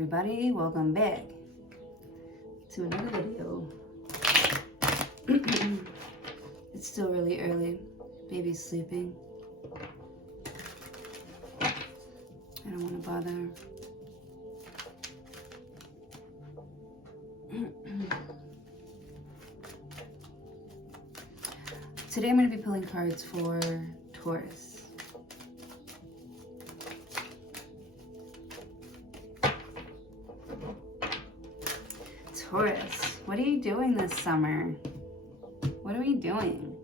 everybody, welcome back to another video. It's still really early. Baby's sleeping. I don't want to bother. Today I'm going to be pulling cards for Taurus. Taurus, what are you doing this summer? What are we doing?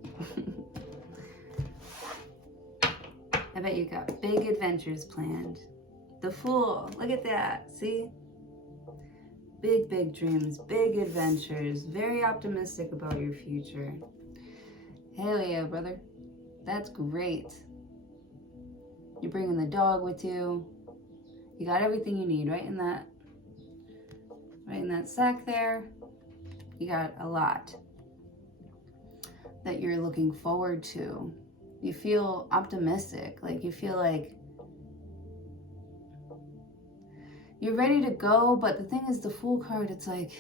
I bet you got big adventures planned. The Fool, look at that, see? Big, big dreams, big adventures, very optimistic about your future. Hell yeah, brother. That's great. You're bringing the dog with you. You got everything you need right in that sack there. You got a lot that you're looking forward to. You feel optimistic, like you feel like you're ready to go, but the thing is, the Fool card, it's like,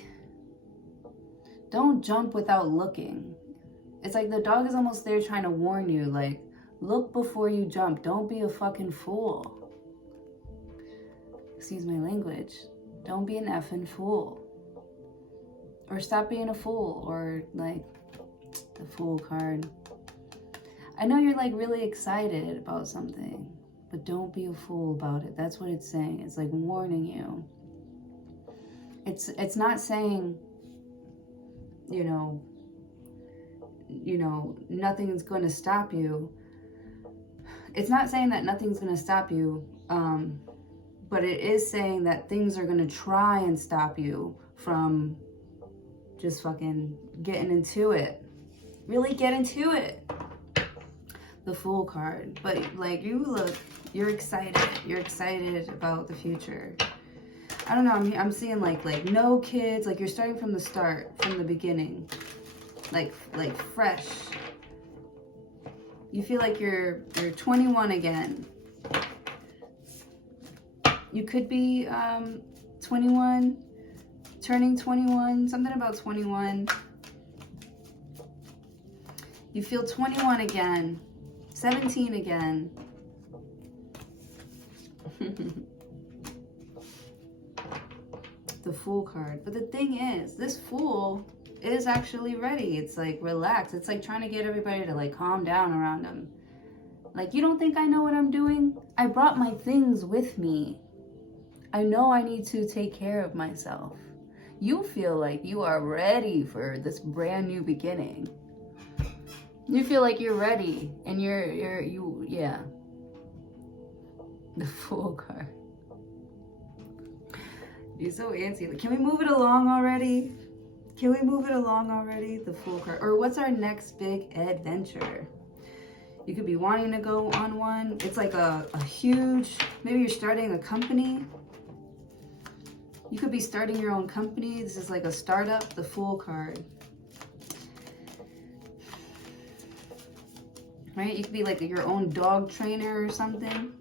don't jump without looking. It's like the dog is almost there trying to warn you, like, look before you jump. Don't be a fucking fool. Excuse my language. Don't be an effing fool. Or stop being a fool, or like the Fool card. I know you're like really excited about something, but don't be a fool about it. That's what it's saying. It's like warning you. It's not saying, you know, nothing's going to stop you. It's not saying that nothing's going to stop you, but it is saying that things are going to try and stop you from just fucking getting into it. Really get into it. The Fool card. But like, you're excited. You're excited about the future. I don't know, I'm seeing like no kids, like you're starting from the start, from the beginning. Like fresh. You feel like you're 21 again. You could be 21, turning 21, something about 21. You feel 21 again, 17 again. The Fool card. But the thing is, this Fool is actually ready. It's like relaxed. It's like trying to get everybody to like calm down around him. Like, you don't think I know what I'm doing? I brought my things with me. I know I need to take care of myself. You feel like you are ready for this brand new beginning. You feel like you're ready, and yeah. The Fool card. You're so antsy. Like, can we move it along already? Can we move it along already? The Fool card. Or what's our next big adventure? You could be wanting to go on one. It's like a huge, maybe you're starting a company. You could be starting your own company. This is like a startup, the Fool card. Right? You could be like your own dog trainer or something.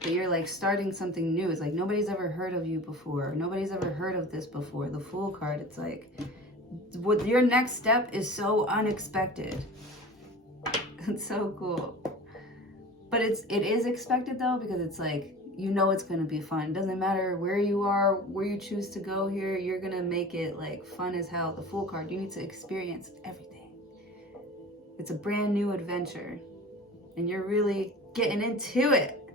But you're like starting something new. It's like nobody's ever heard of you before. Nobody's ever heard of this before. The Fool card, it's like, what your next step is so unexpected. It's so cool. But it is expected though, because it's like, you know it's going to be fun. It doesn't matter where you are, where you choose to go here, you're going to make it like fun as hell. The Fool card, you need to experience everything. It's a brand new adventure. And you're really getting into it.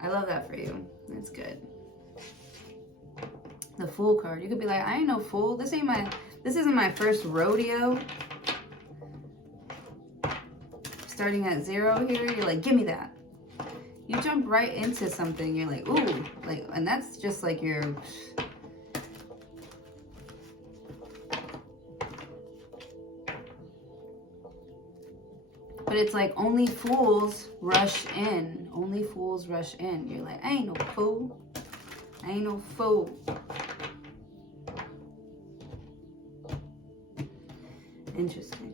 I love that for you. That's good. The Fool card. You could be like, I ain't no fool. This isn't my first rodeo. Starting at 0 here, you're like, give me that. You jump right into something. You're like, ooh, like, and that's just like your. But it's like only fools rush in. Only fools rush in. You're like, I ain't no fool. I ain't no fool. Interesting.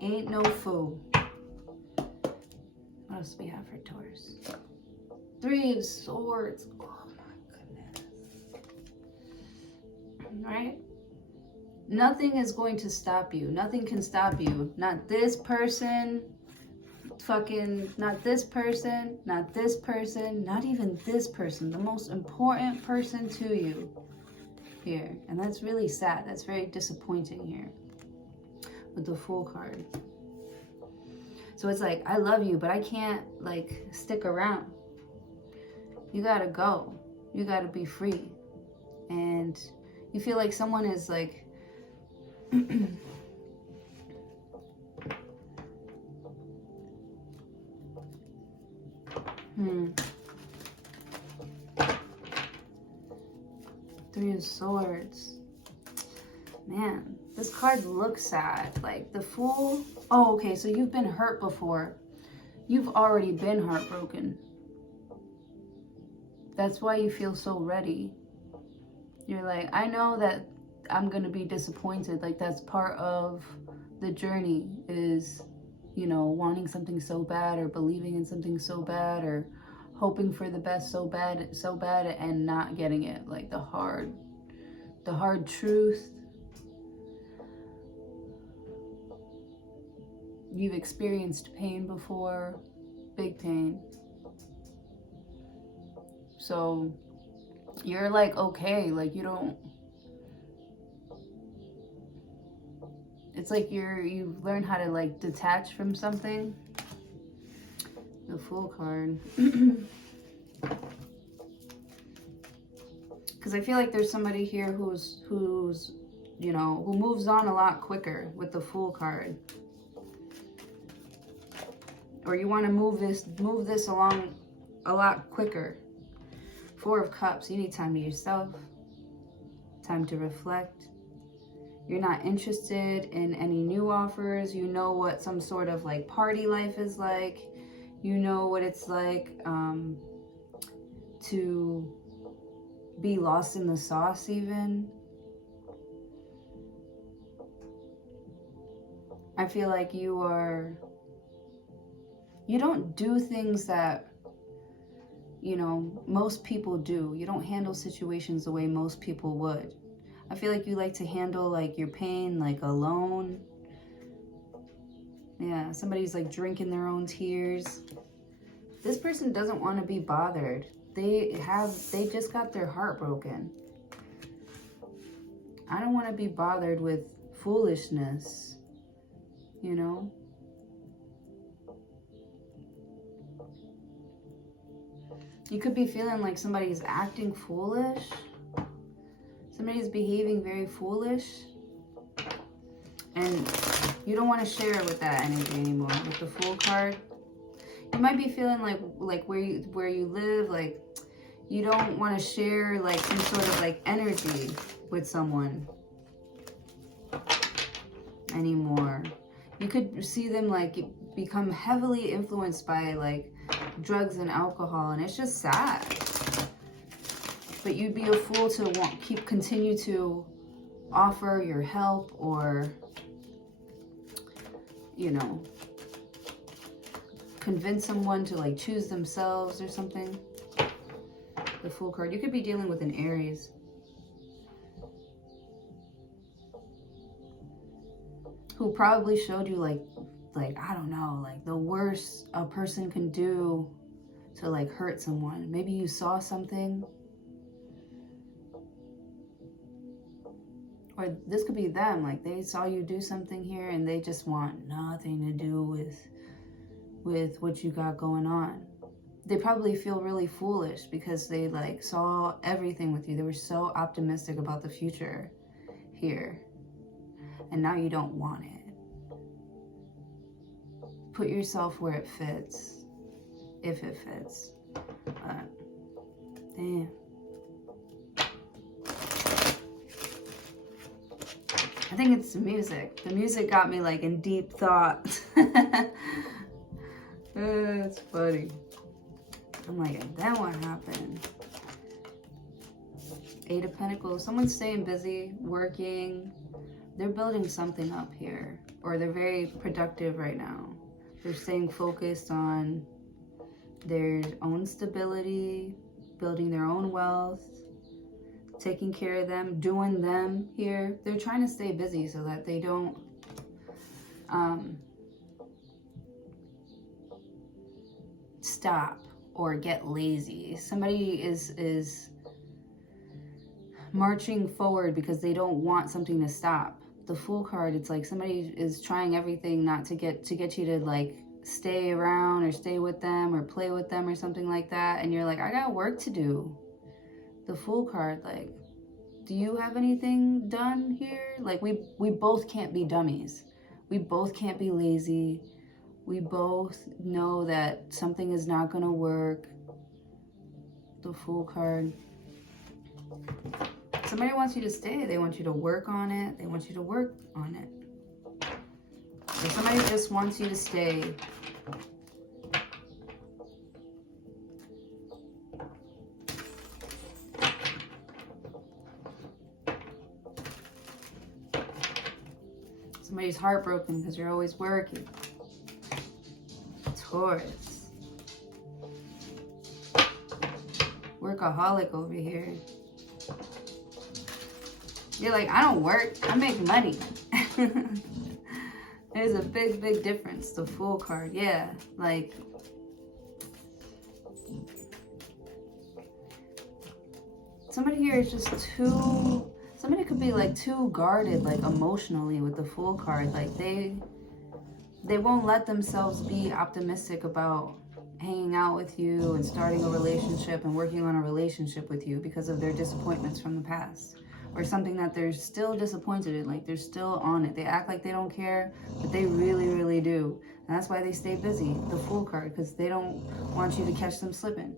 Nice. Ain't no fool. What else do we have for Taurus? 3 of Swords. Oh my goodness. Right? Nothing is going to stop you. Nothing can stop you. Not this person. Fucking, not this person. Not this person. Not even this person. The most important person to you here. And that's really sad. That's very disappointing here with the Fool card. So it's like, I love you, but I can't like stick around. You gotta go. You gotta be free. And you feel like someone is like Three of Swords. Man, this card looks sad. Like the Fool. Oh, okay, so you've been hurt before. You've already been heartbroken. That's why you feel so ready. You're like, I know that I'm gonna be disappointed. Like that's part of the journey, is, you know, wanting something so bad, or believing in something so bad, or hoping for the best so bad and not getting it. Like the hard truth. You've experienced pain before, big pain. So you're like, okay, like you don't, it's like you've learned how to like detach from something. The Fool card. Because I feel like there's somebody here who's, you know, who moves on a lot quicker with the Fool card. Or you want to move this along a lot quicker. 4 of Cups, you need time to yourself, time to reflect. You're not interested in any new offers. You know what some sort of like party life is like. You know what it's like to be lost in the sauce even. I feel like you don't do things that, you know, most people do. You don't handle situations the way most people would. I feel like you like to handle like your pain like alone. Yeah, somebody's like drinking their own tears. This person doesn't want to be bothered. They just got their heart broken. I don't want to be bothered with foolishness, you know? You could be feeling like somebody's acting foolish. Somebody's behaving very foolish. And you don't want to share with that energy anymore with the Fool card. You might be feeling like where you live, like you don't want to share like some sort of like energy with someone anymore. You could see them like become heavily influenced by like drugs and alcohol, and it's just sad. But you'd be a fool to continue to offer your help, or, you know, convince someone to like choose themselves or something. The Fool card. You could be dealing with an Aries. Who probably showed you like I don't know, like the worst a person can do to like hurt someone. Maybe you saw something. Or this could be them, like they saw you do something here and they just want nothing to do with what you got going on. They probably feel really foolish because they like saw everything with you. They were so optimistic about the future here. And now you don't want it. Put yourself where it fits, if it fits. But, damn. I think it's the music. The music got me like in deep thought. It's funny. I'm like, and then what happened? 8 of Pentacles. Someone's staying busy, working. They're building something up here. or they're very productive right now. They're staying focused on their own stability, building their own wealth, taking care of them, doing them here. They're trying to stay busy so that they don't stop or get lazy. Somebody is marching forward because they don't want something to stop. The Fool card, it's like somebody is trying everything not to get you to like stay around or stay with them or play with them or something like that, and you're like, I got work to do. The Fool card, like, do you have anything done here? Like, we both can't be dummies. We both can't be lazy. We both know that something is not gonna work. The Fool card. Somebody wants you to stay. They want you to work on it. They want you to work on it. Or somebody just wants you to stay. Somebody's heartbroken because you're always working. Taurus. Workaholic over here. You're like, I don't work, I make money. There's a big difference. The Fool card, yeah. Like, somebody here is just too, somebody could be like too guarded, like emotionally with the Fool card. Like they won't let themselves be optimistic about hanging out with you and starting a relationship and working on a relationship with you because of their disappointments from the past. Or something that they're still disappointed in, like they're still on it. They act like they don't care, but they really do. And that's why they stay busy, the Fool card, because they don't want you to catch them slipping.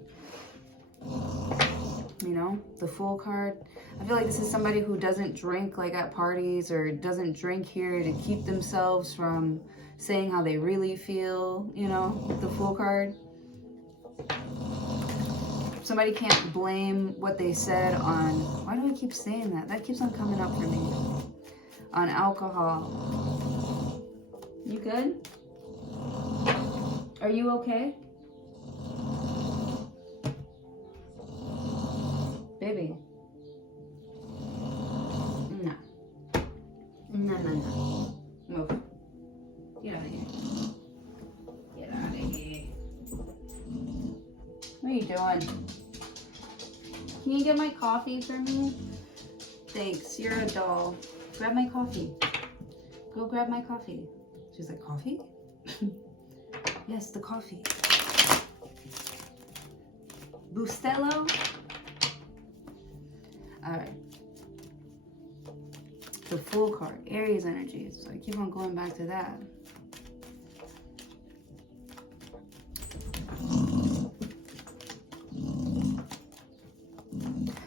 You know, the Fool card. I feel like this is somebody who doesn't drink like at parties or doesn't drink here to keep themselves from saying how they really feel, you know, with the Fool card. Somebody can't blame what they said on, why do I keep saying that? That keeps on coming up for me. On alcohol. You good? Are you okay? Baby. No. No. Move. Get out of here. Get out of here. What are you doing? Can you get my coffee for me? Thanks, you're a doll. Grab my coffee. Go grab my coffee. She's like, coffee? Yes, the coffee. Bustelo? Alright. The Fool card. Aries energies. So I keep on going back to that.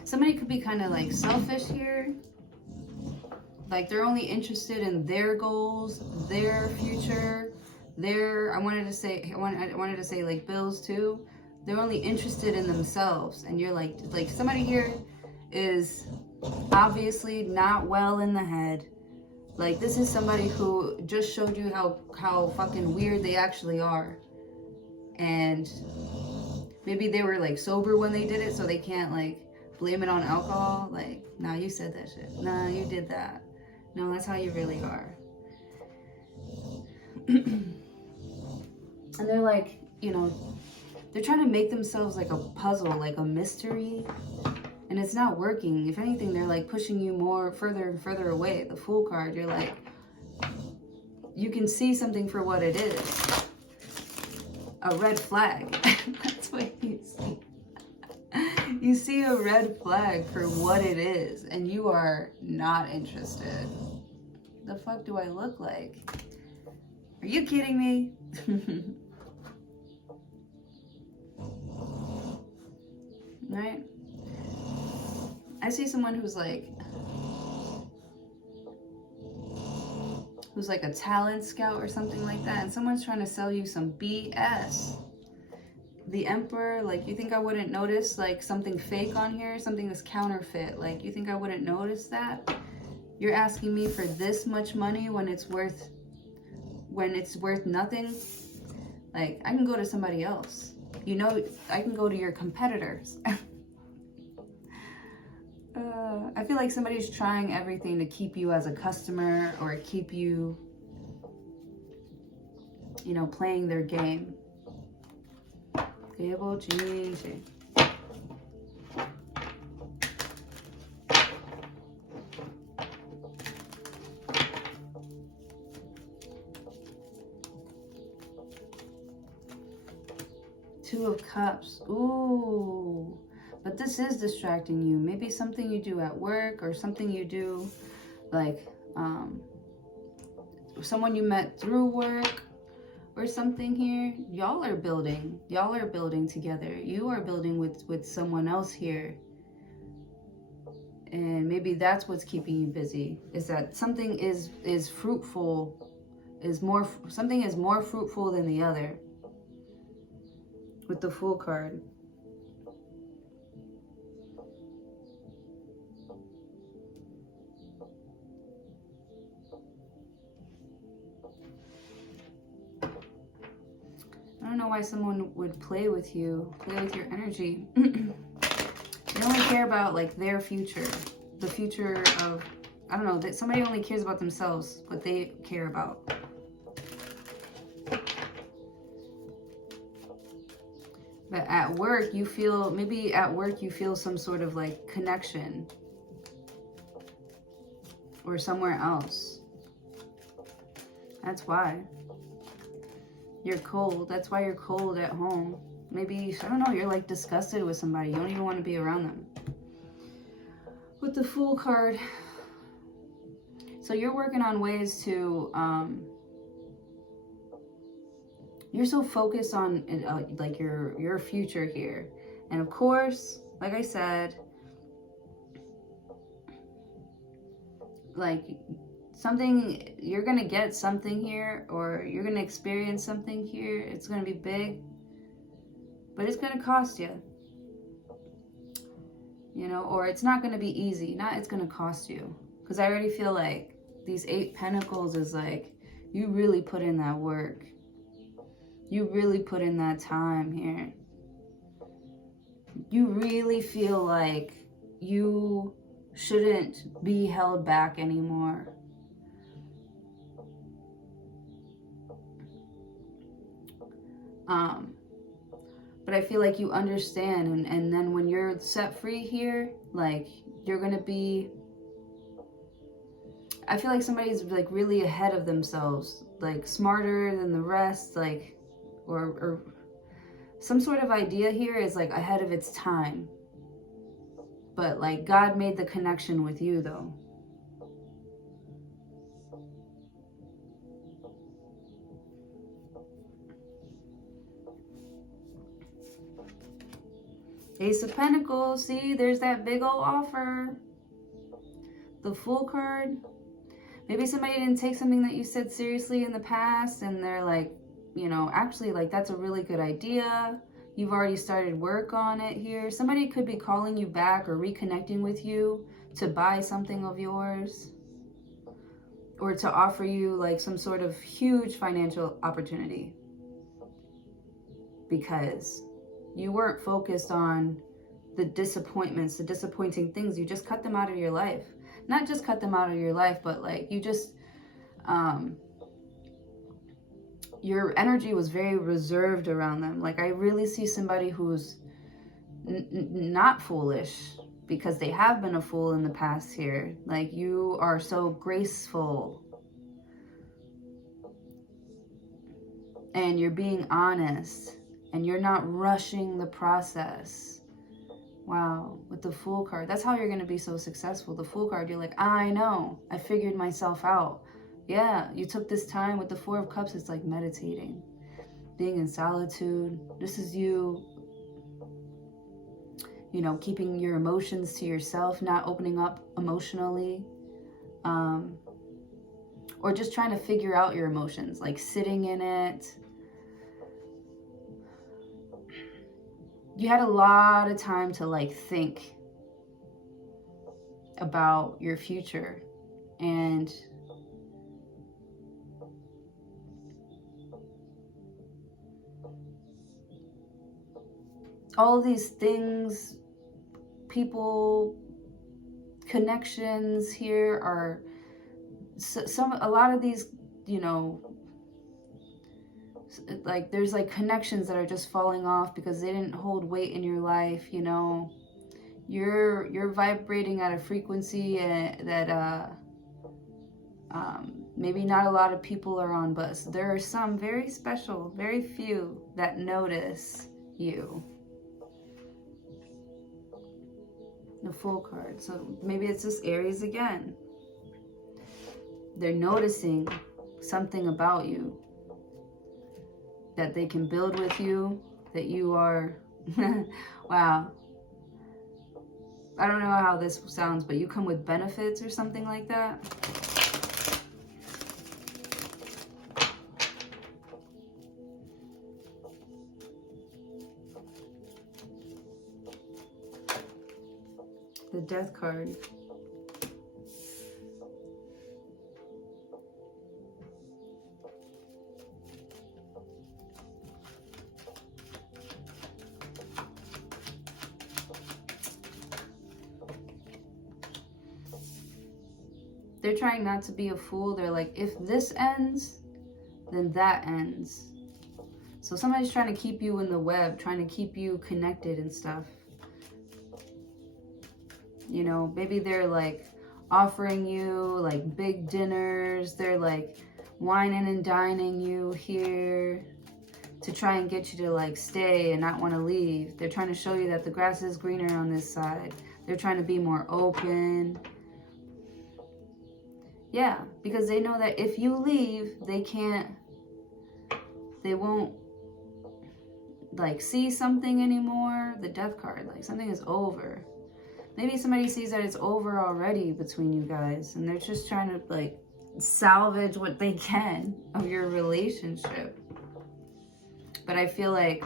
Somebody could be kind of like selfish here. Like they're only interested in their goals, their future, I wanted to say like bills too. They're only interested in themselves. And you're like somebody here is obviously not well in the head. Like this is somebody who just showed you how fucking weird they actually are. And maybe they were like sober when they did it, so they can't like blame it on alcohol. Like, nah, you said that shit. Nah, you did that. No, that's how you really are. And they're like, you know, they're trying to make themselves like a puzzle, like a mystery. And it's not working. If anything, they're like pushing you more further and further away. The Fool card, you're like, you can see something for what it is. A red flag. That's what you see. You see a red flag for what it is, and you are not interested. The fuck do I look like? Are you kidding me? Right? I see someone who's like a talent scout or something like that, and someone's trying to sell you some BS. The Emperor, like, you think I wouldn't notice like something fake on here, something that's counterfeit? Like, you think I wouldn't notice that? You're asking me for this much money when it's worth when it's worth nothing, like, I can go to somebody else. You know, I can go to your competitors. I feel like somebody's trying everything to keep you as a customer or keep you, you know, playing their game. Cable change. Two of Cups. Ooh. But this is distracting you. Maybe something you do at work or something you do like someone you met through work or something here. Y'all are building. Y'all are building together. You are building with someone else here. And maybe that's what's keeping you busy. Is that something is fruitful, something is more fruitful than the other. With the Fool card. I don't know why someone would play with you, play with your energy. They only care about like their future, the future of, I don't know, that somebody only cares about themselves, what they care about. But at work, you feel, maybe at work you feel some sort of like connection. Or somewhere else. That's why. You're cold. That's why you're cold at home. Maybe, I don't know, you're like disgusted with somebody. You don't even want to be around them. With the Fool card. So you're working on ways to, you're so focused on like your future here. And of course, like I said, like something, you're going to get something here, or you're going to experience something here. It's going to be big, but it's going to cost you. You know, or it's not going to be easy. Not it's going to cost you. Because I already feel like these 8 Pentacles is like, you really put in that work. You really put in that time here. You really feel like you shouldn't be held back anymore. But I feel like you understand, and then when you're set free here, like, you're gonna be, I feel like somebody's like really ahead of themselves, like smarter than the rest, like, or some sort of idea here is like ahead of its time. But like God made the connection with you though. Ace of Pentacles, see, there's that big old offer. The Fool card. Maybe somebody didn't take something that you said seriously in the past, and they're like, you know, actually, like, that's a really good idea. You've already started work on it here. Somebody could be calling you back or reconnecting with you to buy something of yours, or to offer you like some sort of huge financial opportunity, because you weren't focused on the disappointments, the disappointing things. You just cut them out of your life. Not just cut them out of your life, but like you just, your energy was very reserved around them. Like I really see somebody who's not foolish, because they have been a fool in the past here. Like you are so graceful. And you're being honest. And you're not rushing the process. Wow, with the Fool card. That's how you're going to be so successful. The Fool card, you're like, I know. I figured myself out. Yeah, you took this time. With the Four of Cups, it's like meditating. Being in solitude. This is you, you know, keeping your emotions to yourself. Not opening up emotionally. Or just trying to figure out your emotions. Like sitting in it. You had a lot of time to like think about your future, and all these things, people, connections here are a lot of these, you know, like there's like connections that are just falling off because they didn't hold weight in your life. You know, you're vibrating at a frequency that maybe not a lot of people are on, but there are some very special, very few that notice you. The Fool card. So maybe it's this Aries again. They're noticing something about you, that they can build with you, that you are, wow. I don't know how this sounds, but you come with benefits or something like that. The Death card. They're trying not to be a fool. They're like, if this ends, then that ends. So somebody's trying to keep you in the web, trying to keep you connected and stuff. You know, maybe they're like offering you like big dinners. They're like wining and dining you here to try and get you to like stay and not want to leave. They're trying to show you that the grass is greener on this side. They're trying to be more open. Yeah, because they know that if you leave, they won't like see something anymore. The Death card, like something is over. Maybe somebody sees that it's over already between you guys, and they're just trying to like salvage what they can of your relationship. But I feel like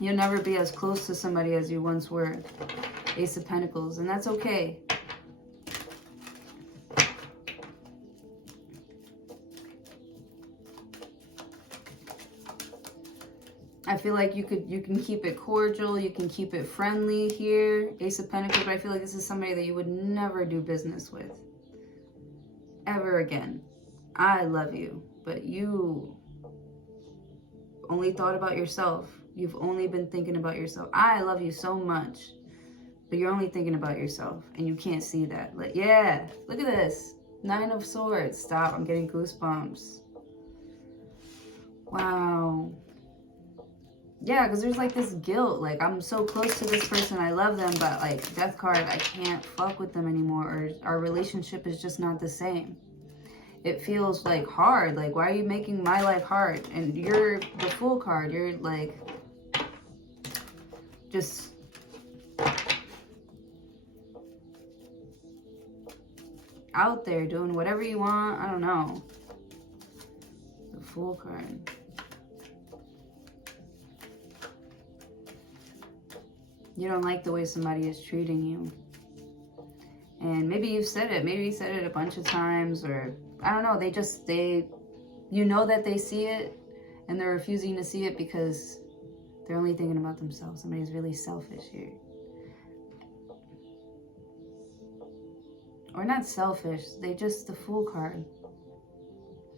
you'll never be as close to somebody as you once were. Ace of Pentacles, and that's okay. I feel like you can keep it cordial, you can keep it friendly here, Ace of Pentacles, but I feel like this is somebody that you would never do business with. Ever again. I love you, but you only thought about yourself. You've only been thinking about yourself. I love you so much, but you're only thinking about yourself, and you can't see that. Like, yeah, look at this. 9 of Swords. Stop, I'm getting goosebumps. Wow. Yeah, because there's like this guilt, like I'm so close to this person, I love them, but like Death card, I can't fuck with them anymore, or our relationship is just not the same. It feels like hard, like why are you making my life hard? And you're the Fool card, you're like just out there doing whatever you want. I don't know. The Fool card. You don't like the way somebody is treating you. And maybe you've said it. Maybe you said it a bunch of times, or I don't know. You know that they see it and they're refusing to see it because they're only thinking about themselves. Somebody's really selfish here. Or not selfish. They just the Fool card.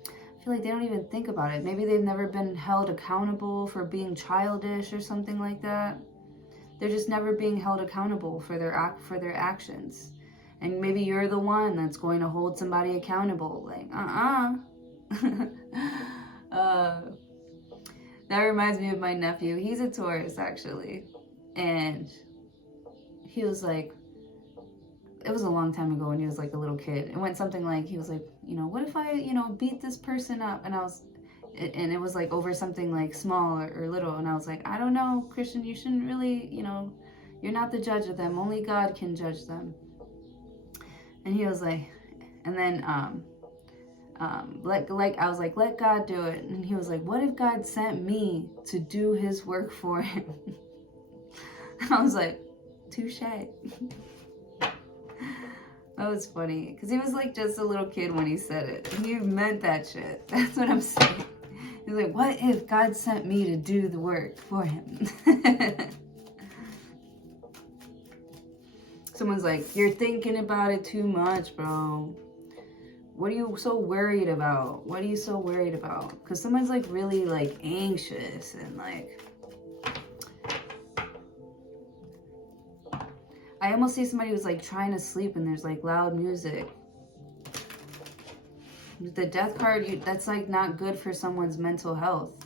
I feel like they don't even think about it. Maybe they've never been held accountable for being childish or something like that. They're just never being held accountable for their actions. And maybe you're the one that's going to hold somebody accountable. Like, that reminds me of my nephew. He's a Taurus, actually. And he was like, it was a long time ago when he was like a little kid. It went something like, he was like, you know, what if I, you know, beat this person up? And it was like over something like small or little, and I was like, I don't know, Christian, you shouldn't really, you know, you're not the judge of them, only God can judge them. And he was like, and then I was like, let God do it. And he was like, what if God sent me to do his work for him? And I was like, touche. That was funny, because he was like just a little kid when he said it. He meant that shit. That's what I'm saying. He's like, what if God sent me to do the work for him? Someone's like, you're thinking about it too much, bro. What are you so worried about? What are you so worried about? Because someone's like really like anxious and like, I almost see somebody who's like trying to sleep and there's like loud music. The Death card, that's like not good for someone's mental health.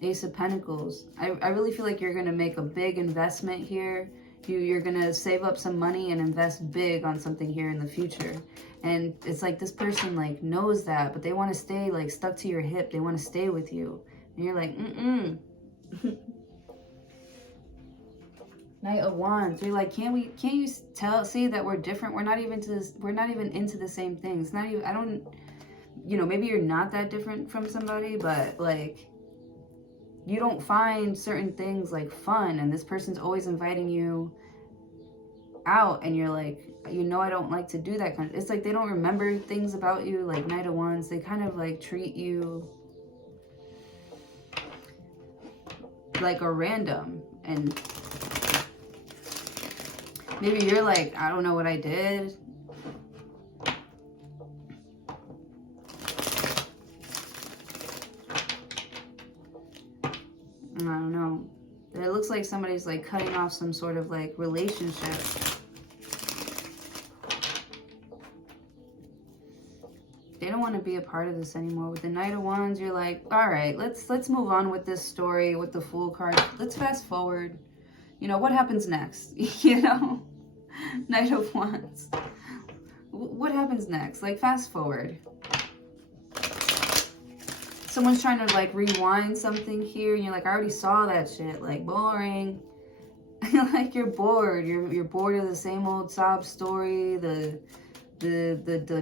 Ace of Pentacles. I really feel like you're going to make a big investment here. You're going to save up some money and invest big on something here in the future. And it's like this person like knows that, but they want to stay like stuck to your hip. They want to stay with you. And you're like, Knight of Wands. You're like, can't you see that we're different? We're not even into the same things. Not even, I don't, you know, maybe you're not that different from somebody, but like, you don't find certain things like fun, and this person's always inviting you out, and you're like, you know, I don't like to do that kind of, it's like they don't remember things about you. Like Knight of Wands, they kind of like treat you like a random, and maybe you're like, I don't know what I did. I don't know. It looks like somebody's like cutting off some sort of like relationship. They don't want to be a part of this anymore. With the Knight of Wands, you're like, all right, let's move on with this story with the Fool card. Let's fast forward. You know, what happens next? You know? Knight of Wands. What happens next? Like, fast forward. Someone's trying to like rewind something here, and you're like, I already saw that shit. Like, boring. Like, you're bored. You're bored of the same old sob story, the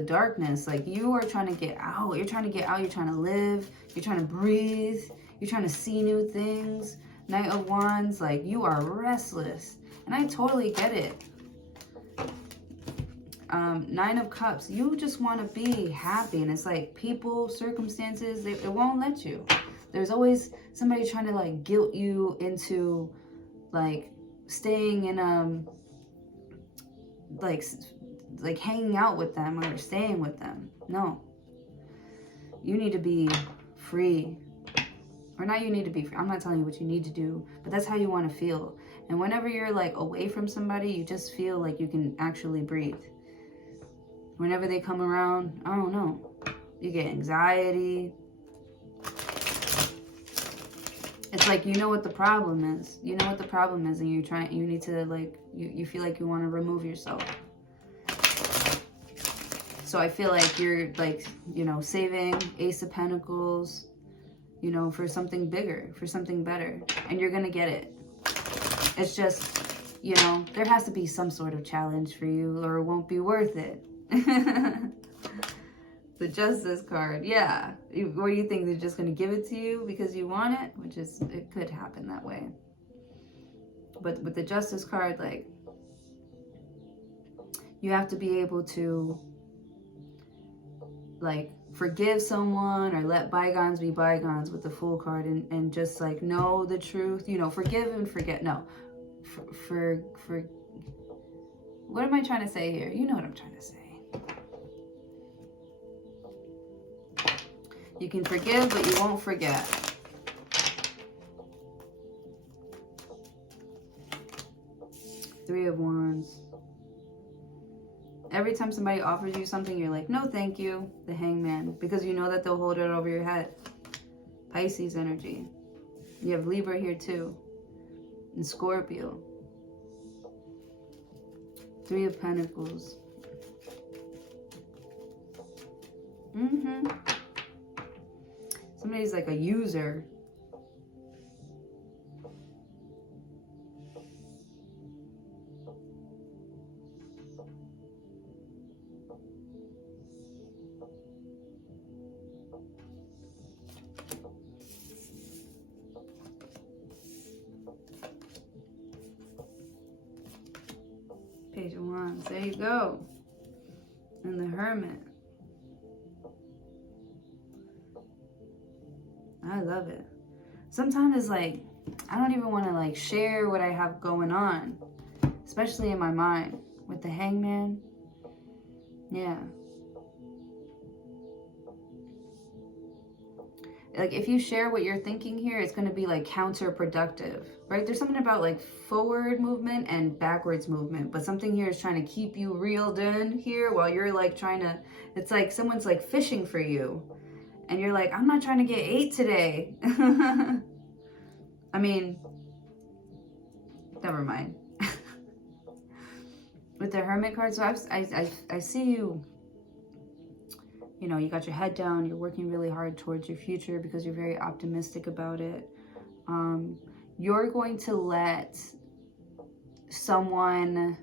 darkness. Like, you are trying to get out. You're trying to get out. You're trying to live. You're trying to breathe. You're trying to see new things. Knight of Wands, like, you are restless. And I totally get it. Nine of Cups, you just want to be happy, and it's like people, circumstances, it won't let you. There's always somebody trying to like guilt you into like staying in like hanging out with them or staying with them. No, you need to be free. Or not, you need to be free. I'm not telling you what you need to do, but that's how you want to feel. And whenever you're like away from somebody, you just feel like you can actually breathe. Whenever they come around, I don't know, you get anxiety. It's like, you know what the problem is. You know what the problem is, and you need to like, you feel like you want to remove yourself. So I feel like you're like, you know, saving Ace of Pentacles, you know, for something bigger, for something better. And you're going to get it. It's just, you know, there has to be some sort of challenge for you, or it won't be worth it. The Justice card, yeah. What do you think? They're just going to give it to you because you want it? Which is, it could happen that way. But with the Justice card, like, you have to be able to, like, forgive someone or let bygones be bygones with the Fool card, and just, like, know the truth. You know, forgive and forget. No. For what am I trying to say here? You know what I'm trying to say. You can forgive, but you won't forget. Three of Wands. Every time somebody offers you something, you're like, no, thank you. The Hangman. Because you know that they'll hold it over your head. Pisces energy. You have Libra here too. And Scorpio. Three of Pentacles. Somebody's like a user. Page of Wands. There you go. And the Hermit. I love it. Sometimes it's like, I don't even want to like share what I have going on. especially in my mind. With the Hangman, yeah. Like, if you share what you're thinking here, it's going to be like counterproductive, right? There's something about like forward movement and backwards movement, but something here is trying to keep you reeled in here while you're like trying to, it's like someone's like fishing for you and you're like, I'm not trying to get 8 today. I mean, never mind. With the Hermit card, so I see you, you know, you got your head down, you're working really hard towards your future because you're very optimistic about it. You're going to let someone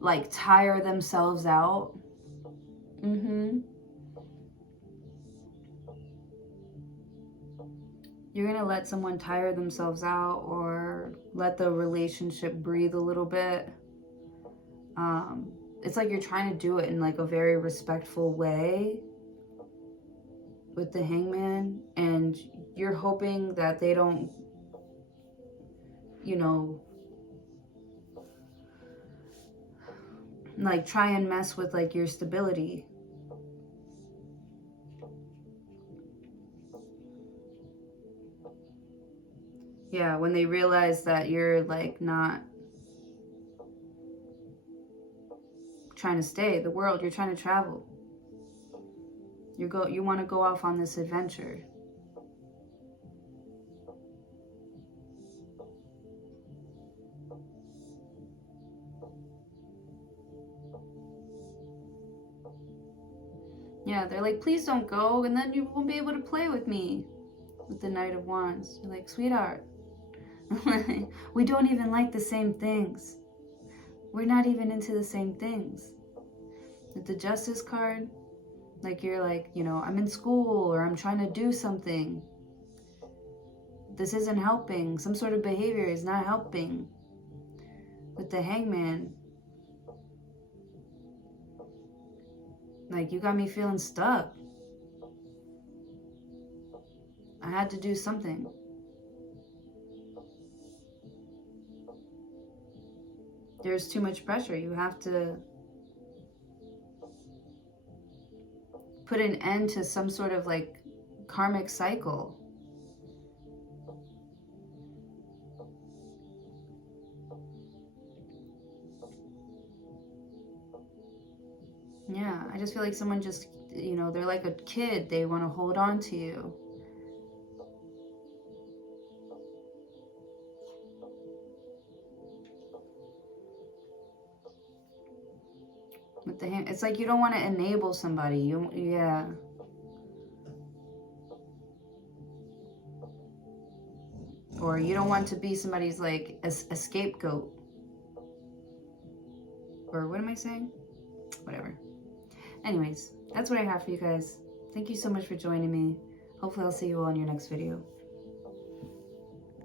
like tire themselves out. You're gonna let someone tire themselves out or let the relationship breathe a little bit. It's like you're trying to do it in like a very respectful way with the Hangman, and you're hoping that they don't, you know, like try and mess with like your stability. Yeah, when they realize that you're like not trying to stay the world, you're trying to travel. You want to go off on this adventure. Yeah, they're like, please don't go, and then you won't be able to play with me. With the Knight of Wands, you're like, sweetheart, we don't even like the same things. We're not even into the same things. With the Justice card, like you're like, you know, I'm in school or I'm trying to do something. This isn't helping. Some sort of behavior is not helping. With the Hangman, like, you got me feeling stuck. I had to do something. There's too much pressure. You have to put an end to some sort of like karmic cycle. Yeah, I just feel like someone just, you know, they're like a kid. They want to hold on to you. With the hand, it's like you don't want to enable somebody. Yeah. Or you don't want to be somebody's like a scapegoat. Or what am I saying? Whatever. Anyways, that's what I have for you guys. Thank you so much for joining me. Hopefully I'll see you all in your next video.